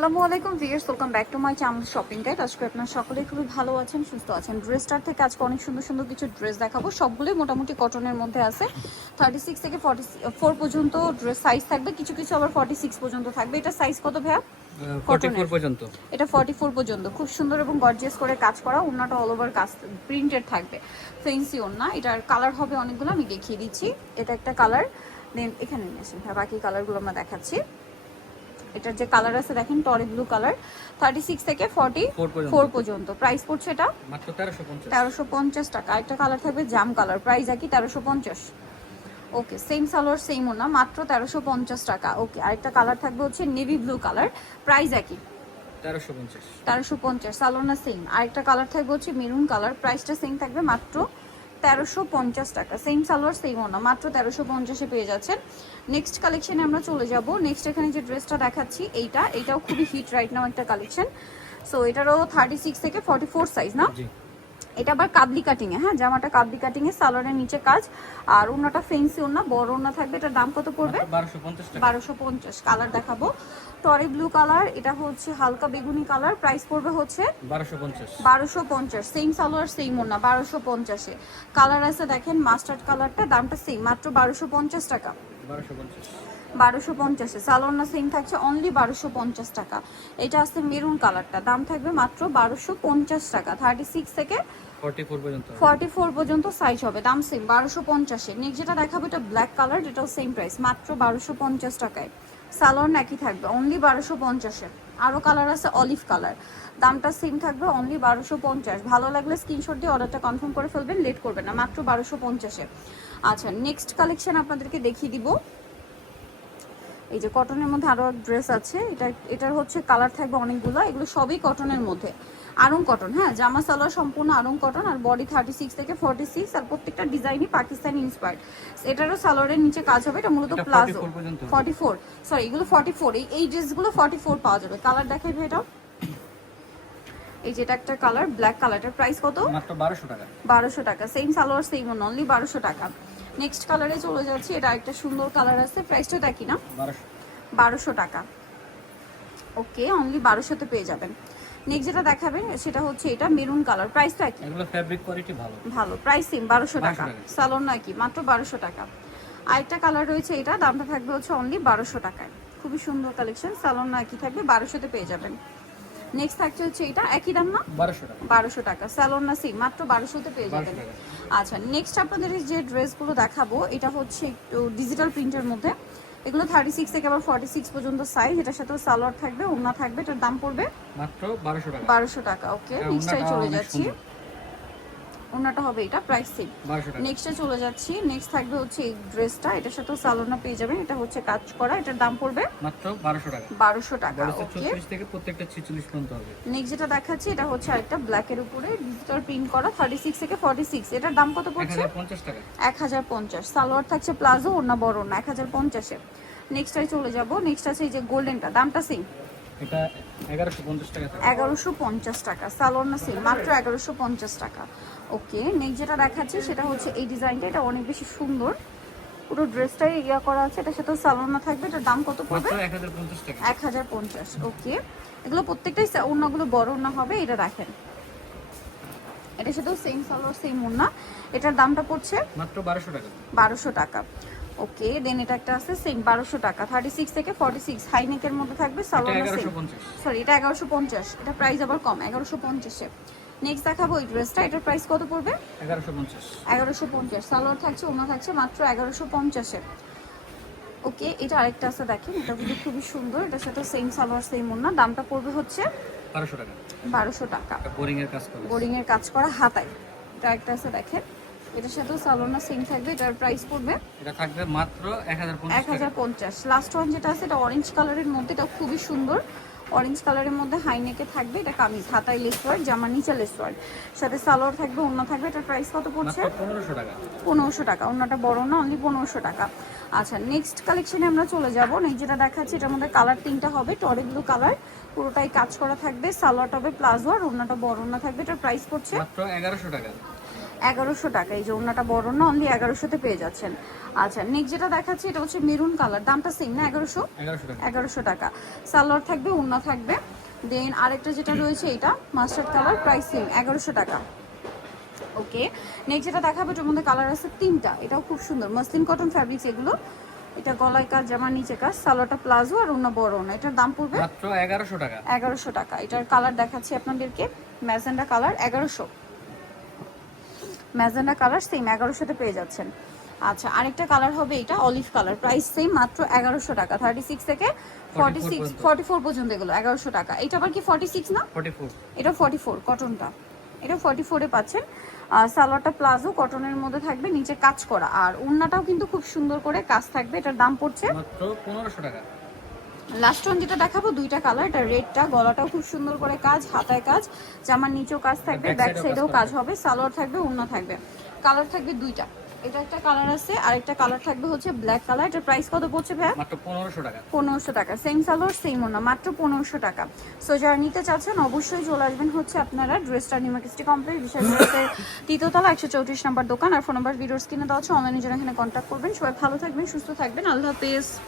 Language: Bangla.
আসসালামু আলাইকুম viewers welcome back to my channel shopping guide. আজকে আপনার সকলেই খুবই ভালো আছেন সুস্থ আছেন। ড্রেসটার থেকে আজকে অনেক সুন্দর সুন্দর কিছু ড্রেস দেখাবো। সবগুলোই মোটামুটি কটনের মধ্যে আছে। থার্টি সিক্স থেকে ফর্টি ফোর পর্যন্ত ড্রেস সাইজ থাকবে। কিছু কিছু আবার ফর্টি সিক্স পর্যন্ত থাকবে। এটা সাইজ কত ভাইয়া। পর্যন্ত। এটা ফর্টি ফোর পর্যন্ত। খুব সুন্দর এবং গর্জিয়াস করে কাজ করা। ওড়নাটা অল ওভার কাজ প্রিন্টেড থাকবে। ফেন্সি ওড়না। এটার কালার হবে অনেকগুলো। আমি দেখিয়ে দিচ্ছি। এটা একটা কালার দেন এখানে নিয়ে আসেন হ্যাঁ বাকি কালারগুলো আমরা দেখাচ্ছি। এটার যে কালার আছে দেখেন টরি ব্লু কালার থার্টি সিক্স থেকে ফর্টি ফোর পর্যন্ত। প্রাইস পড়ছে এটা? তেরোশো পঞ্চাশ। টাকা। আরেকটা কালার থাকবে জাম কালার প্রাইস একই তেরোশো পঞ্চাশ। ওকে সেম সালোয়ার সেম ওনা মাত্র তেরোশো পঞ্চাশ টাকা। ওকে আরেকটা কালার থাকবে হচ্ছে নেভি ব্লু কালার প্রাইস একই। তেরোশো পঞ্চাশ। তেরোশো পঞ্চাশ সালোনা সেম আরেকটা কালার থাকবে হচ্ছে মেরুন কালার প্রাইসটা সেম থাকবে মাত্র তেরোশো পঞ্চাশ টাকা। সেম সালোয়ার সেম ওনা মাত্র তেরোশো পঞ্চাশে পেয়ে যাচ্ছেন। নেক্সট কালেকশানে আমরা চলে যাব। নেক্সট এখানে যে ড্রেসটা দেখাচ্ছি, এইটা, এটাও খুবই হিট রাইট নাও একটা কালেকশন সো এটারও থার্টি সিক্স থেকে ফর্টি ফোর সাইজ না এটা আবার কাবলি কাটিং এ হ্যাঁ জামাটা কাবলি কাটিং এ সালোয়ারের নিচে কাজ। আর ওনাটা ফেন্সি ওনা বড় ওনা থাকবে এটার দাম কত পড়বে? বারোশো পঞ্চাশ টাকা। কালার দেখাবো। টরি ব্লু কালার এটা হচ্ছে হালকা বেগুনি কালার প্রাইস পড়বে হচ্ছে বারোশো পঞ্চাশ। সেম সালোয়ার সেম ওনা বারোশো পঞ্চাশে কালার আছে দেখেন মাস্টার্ড কালারটা দামটা সেম মাত্র বারোশো পঞ্চাশ টাকা। বারোশো পঞ্চাশ। বারোশো পঞ্চাশে। সালোয়ার না সেম থাকছে অনলি বারোশো পঞ্চাশ টাকা। এটা আছে মেরুন কালারটা দাম থাকবে মাত্র বারোশো পঞ্চাশ টাকা। থার্টি সিক্স থেকে ফর্টি ফোর পর্যন্ত। ফর্টি ফোর পর্যন্ত সাইজ হবে। দাম সেম বারোশো পঞ্চাশে। নেক্সট যেটা দেখাবো এটা ব্ল্যাক কালার যেটাও সেম প্রাইস মাত্র বারোশো পঞ্চাশ টাকায়। সালোয়ার নাকি থাকবে অনলি বারোশো পঞ্চাশে। আরও কালার আছে অলিভ কালার দামটা সেম থাকবে অনলি বারোশো পঞ্চাশ। ভালো লাগলে স্ক্রিনশট দিয়ে অর্ডারটা কনফার্ম করে ফেলবেন লেট করবেন না মাত্র বারোশো পঞ্চাশে। আচ্ছা নেক্সট কালেকশন আপনাদেরকে দেখিয়ে দিব। এই যে কটনের মধ্যে আরও ড্রেস আছে এটা এটার হচ্ছে কালার থাকবে অনেকগুলো এগুলো সবই কটনের মধ্যে। আরং কটন হ্যাঁ জামা সালোয়ার সম্পূর্ণ আরং কটন আর বডি থার্টি সিক্স থেকে ফর্টি সিক্স আর প্রত্যেকটা ডিজাইনই পাকিস্তানি ইন্সপায়ার্ড এটারও সালোয়ারের নিচে কাজ হবে এটা মূলত প্লাজো ফর্টি ফোর সরি এগুলো ফর্টি ফোর এই এই ড্রেসগুলো ফর্টি ফোর পাওয়া যাবে। কালার দেখাই ভাই এটা এই যেটা একটা কালার ব্ল্যাক কালারটার প্রাইস কত? মাত্র বারোশো টাকা। বারোশো টাকা সেম সালোয়ার সেম অনলি বারোশো টাকা। নেক্সট কালারে চলে যাচ্ছি। এটা একটা সুন্দর কালার আছে। প্রাইসটা দেখি না? বারোশো। টাকা। ওকে অনলি বারোশোতে পেয়ে যাবেন। নেক্সট যেটা দেখাবেন সেটা হচ্ছে এটা মেরুন কালার প্রাইসটা কি? এগুলো কোয়ালিটি ভালো। ভালো। প্রাইস সেম বারোশো 1200 টাকা। টাকা। সালোন নাকি মাত্র বারোশো টাকা। আরেকটা কালার রয়েছে এটা দামটা থাকবে হচ্ছে অনলি বারোশো টাকায়। খুবই সুন্দর কালেকশন সালোন নাকি থাকবে বারোশোতে পেয়ে যাবেন। নেক্সট থাকছে হচ্ছে এটা। একই দাম না? বারোশো টাকা। বারোশো টাকা। স্যালোন না সেম মাত্র বারোশোতে পেয়ে যাবেন। 1200 আচ্ছা নেক্সট আপনাদের যে ড্রেসগুলো দেখাবো এটা হচ্ছে একটু ডিজিটাল প্রিন্টের মধ্যে। এগুলো থার্টি সিক্স থেকে আবার ফর্টি সিক্স পর্যন্ত সাইজ এটার সাথেও সালোয়ার থাকবে ওনা থাকবে এটার দাম পড়বে মাত্র বারোশো টাকা। বারোশো টাকা ওকে হ্যাঁ, চলে যাচ্ছি। ওড়নাটা হবে এটা প্রাইস সেম নেক্সটে চলে যাচ্ছি। নেক্সট থাকবে হচ্ছে এই ড্রেসটা এটার সাথেও সালোনা পেয়ে যাবেন। এটা হচ্ছে কাজ করা। এটার দাম পড়বে মাত্র বারোশো টাকা। বারোশো টাকা ওকে থেকে প্রত্যেকটা ছিচল্লিশ পর্যন্ত হবে। নেক্সট যেটা দেখাচ্ছি এটা হচ্ছে আরেকটা ব্ল্যাকের উপরে। ডিজিটাল প্রিন্ট করা থার্টি সিক্স থেকে ফর্টি সিক্স এটার দাম কত পড়ছে? হাজার পঞ্চাশ টাকা। এক হাজার পঞ্চাশ। সালোয়ার থাকছে প্লাজো ওনা বড় না এক হাজার পঞ্চাশে। নেক্সটটাই চলে যাব। নেক্সট আছে এই যে গোল্ডেনটা দামটা সেম এটা এগারোশো পঞ্চাশ টাকা থাকে এগারোশো পঞ্চাশ টাকা সালোয়ার না সেম মাত্র টাকা। ওকে নেক্সট যেটা দেখাচ্ছি সেটা হচ্ছে এই ডিজাইনটা এটা অনেক বেশি সুন্দর। পুরো ড্রেসটাই ইয়া করা আছে এটার সাথেও সালোয়ার না থাকবে এটার দাম কত পড়বে? মাত্র এক হাজার পঞ্চাশ টাকা। এক হাজার পঞ্চাশ ওকে। এগুলো প্রত্যেকটাই ওড়নাগুলো বড় ওড়না হবে এটা রাখেন এটা সাথেও সেম সালোয়ার সেম ওড়না। এটার দামটা পড়ছে মাত্র বারোশো টাকা। বারোশো টাকা। ওকে দেন এটা একটা আছে সেম বারোশো টাকা। থার্টি সিক্স থেকে ফর্টি সিক্স হাই নেকের মধ্যে থাকবে সরি এটা এগারোশো পঞ্চাশ। এটা প্রাইস আবার কম এগারোশো পঞ্চাশে নেক্সট দেখাবো এই ড্রেসটা এটার প্রাইস কত পড়বে? এগারোশো পঞ্চাশ। সালোয়ার থাকছে ওনা থাকছে মাত্র এগারোশো পঞ্চাশে ওকে এটা আরেকটা আছে দেখেন এটা কিন্তু খুবই সুন্দর এটার সাথে সেম সালোয়ার সেম ওনা দামটা পড়বে হচ্ছে বারোশো টাকা। বারোশো টাকা। বোরিং এর কাজ করা। হাতায়। এটা একটা আছে দেখেন। এটার সাথেও সালোনা সেম থাকবে এটার প্রাইস পড়বে এটা থাকবে মাত্র এক হাজার পঞ্চাশ এক হাজার পঞ্চাশ। লাস্ট ওয়ান যেটা আছে এটা অরেঞ্জ কালারের মধ্যে এটা খুবই সুন্দর। অরেঞ্জ কালারের মধ্যে হাই নেকে থাকবে এটা কামিজ হাতায় লেস ওয়ার্ড জামা নিচে লেস ওয়ার্ড সাথে সালোয়ার থাকবে অন্য থাকবে এটার প্রাইস কত পড়ছে? পনেরোশো টাকা। পনেরোশো টাকা অন্যটা বড় না অনলি পনেরোশো টাকা। আচ্ছা নেক্সট কালেকশনে আমরা চলে যাব। নেই যেটা দেখাচ্ছি এটার মধ্যে কালার তিনটা হবে টরে ব্লু কালার পুরোটাই কাজ করা থাকবে সালোয়ারটা হবে প্লাজো আর অন্যটা বড় না থাকবে এটার প্রাইস পড়ছে মাত্র টাকা। এগারোশো টাকা। এই যে ওনাটা বড় না অনলি এগারোশোতে পেয়ে যাচ্ছেন। আচ্ছা নেক্সট যেটা দেখাচ্ছি এটা হচ্ছে মেরুন কালার দামটা সেম না এগারোশো? এগারোশো টাকা। সালোয়ার থাকবে ওড়না থাকবে। দেন আরেকটা যেটা রয়েছে এটা মাস্টার্ড কালার প্রাইস সেম এগারোশো টাকা। ওকে নেক্সট যেটা দেখাবো এটার মধ্যে কালার আছে তিনটা। এটাও খুব সুন্দর। মসলিন কটন ফ্যাব্রিক্স এগুলো। এটা গলায় কাজ জামার নিচে কাজ সালোয়ারটা প্লাজো আর অন্য বড় না। এটার দাম পড়বে মাত্র এগারোশো টাকা। এগারোশো টাকা। এটার কালার দেখাচ্ছি আপনাদেরকে। ম্যাজেন্ডা কালার এগারোশো। ম্যাজেন্ডা কালার সেম এগারোশোতে পেয়ে যাচ্ছেন। আচ্ছা আরেকটা কালার হবে এটা অলিভ কালার প্রাইস সেম মাত্র এগারোশো টাকা থার্টি সিক্স থেকে ফর্টি সিক্স ফর্টি ফোর পর্যন্ত এগুলো এগারোশো টাকা। এটা আবার কি ফর্টি সিক্স না এটা ফর্টি ফোর কটনটা এটা ফর্টি ফোরে পাচ্ছেন। আর সালোয়ারটা প্লাজো কটনের মধ্যে থাকবে নিচে কাজ করা। আর ওড়নাটাও কিন্তু খুব সুন্দর করে কাজ থাকবে এটার দাম পড়ছে মাত্র পনেরোশো টাকা। লাস্ট ওয়ান যেটা দেখাবো দুইটা কালার এটা রেডটা গলাটাও খুব সুন্দর করে কাজ হাতায় কাজ। জামার নিচেও কাজ থাকবে ব্যাক সাইডেও কাজ হবে সালোয়ার থাকবে ওড়না থাকবে। কালার থাকবে দুইটা। এটা একটা কালার আছে আর একটা কালার থাকবে হচ্ছে ব্ল্যাক কালার এটার প্রাইস কত পড়ছে ভাইয়া? মাত্র পনেরোশো টাকা। পনেরোশো টাকা। সেম সালোয়ার সেম ওনা মাত্র পনেরোশো টাকা। সো যারা নিতে চাচ্ছেন অবশ্যই চলে আসবেন হচ্ছে আপনারা ড্রেসটা নিমাকিস্টি কমপ্লেক্স বিশাল তৃতীয়তলা একশো চৌত্রিশ নম্বর দোকান। আর ফোন নাম্বার ভিডিওর স্ক্রিনে দেওয়া আছে অনলাইনে যারা এখানে কন্ট্যাক্ট করবেন। সবাই ভালো থাকবেন সুস্থ থাকবেন। আল্লাহ হাফেজ।